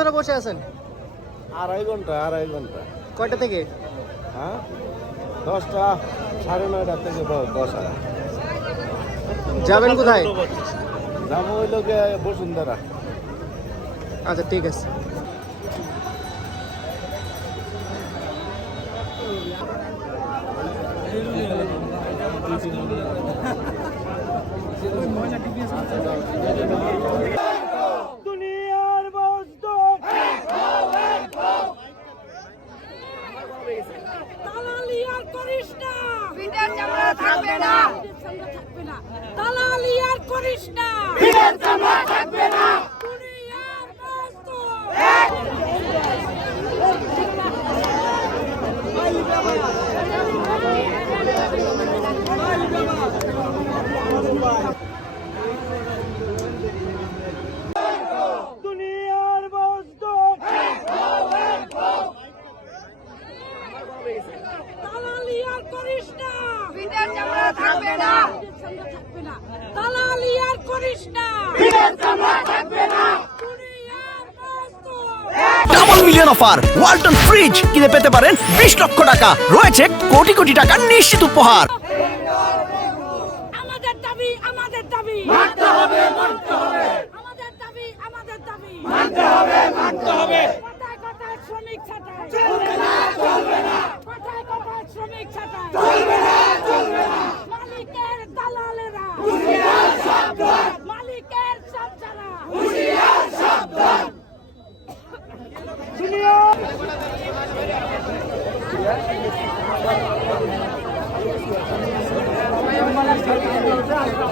ধরে বসে আছেন? আড়াই ঘন্টা। কয়টা থেকে? হ্যাঁ 10টা 9:30 থেকে 10টা। যাবেন কোথায়? যাবো ওই লোকে বসুন্ধরা। আচ্ছা ঠিক আছে। দুনিয়ার মজদুর দালালি আর করিস না, বিদের চামড়া থাকবে না, দালালি আর করিস না, বিদের চামড়া থাকবে না, দুনিয়ার মজদুর দুনিয়ার মজদুর দালালি আর করিস না, বিদের চামড়া থাকবে না, দালালি আর করিস না, বিদের চামড়া থাকবে না, দুনিয়ার মজদুর। Double million offer Walton fridge কিনে পেতে পারেন 20 লক্ষ টাকা, রয়েছে কোটি কোটি টাকার নিশ্চিত উপহার।